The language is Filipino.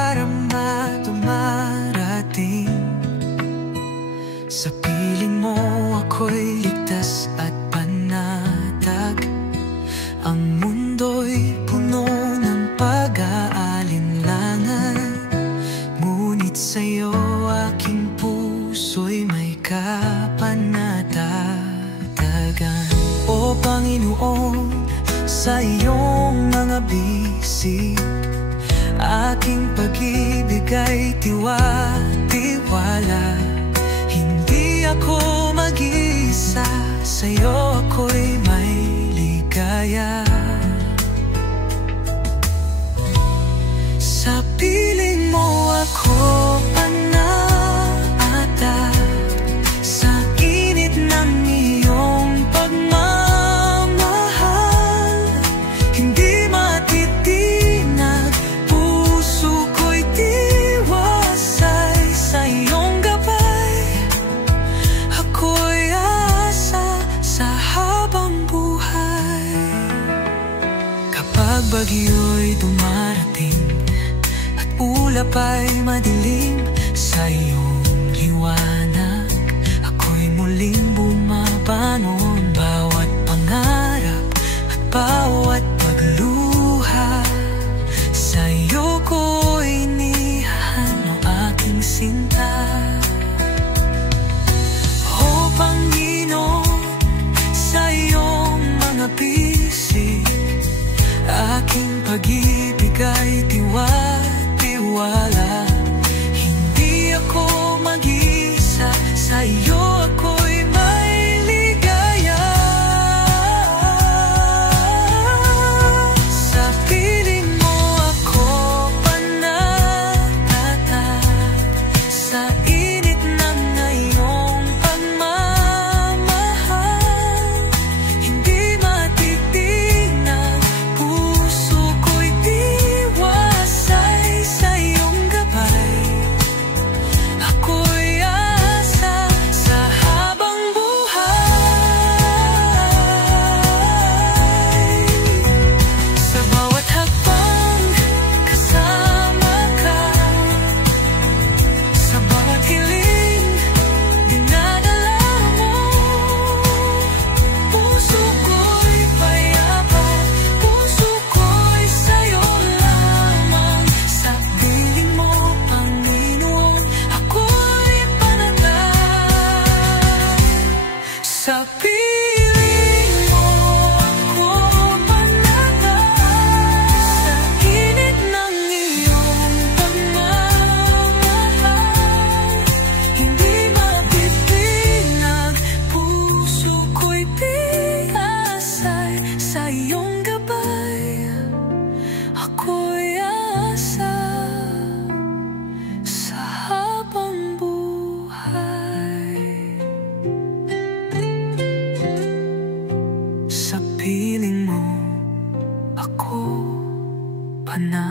nadarama dumarating. Sa piling mo ako'y ligtas at panatag. Ang mundo'y puno ng pag-aalinlangan, ngunit sa'yo aking puso'y may kapanatagagan. O Panginoon, sa iyong mga bisig, aking pag-ibig ay tiwa-tiwala. Hindi ako mag-isa, sa'yo ako'y may ligaya. Sa piling mo ako panatag, sa init ng iyong pagmamahal. Hindi matitinag, puso ko'y tiwasay. Sa iyong gabay, ako'y asa sa habang buhay. Kapag bagyo'y dumarating at ulap ay madilim, sa iyong liwanag ako'y muling bumabangon. Bawat pangarap at bawat pagluha, sa iyo ko inihano aking sinta. O Panginoon, sa iyong mga bisig, aking pag-ibig ay tiwa-tiwala. Hindi ako mag-isa, sa iyo ako'y may ligaya. Sa piling mo ako panatag, sa init ng iyong pagmamahal. Hindi matitinag, puso ko'y tiwasay. Sa iyong gabay, ako'y asa sa habang buhay. Sa bawat hakbang kasama ka, sa bawat hiling dinadala mo. Puso ko'y payapa, puso ko'y sa'yo lamang. Sa piling mo, Panginoon, ako'y panatag. Sa piling mo ako panatag, sa init ng iyong pagmamahal. Hindi mapitinag, puso ko'y tiasay. Sa iyong gabay, ako'y asa sa habang buhay. Sa piling mo ako panatag.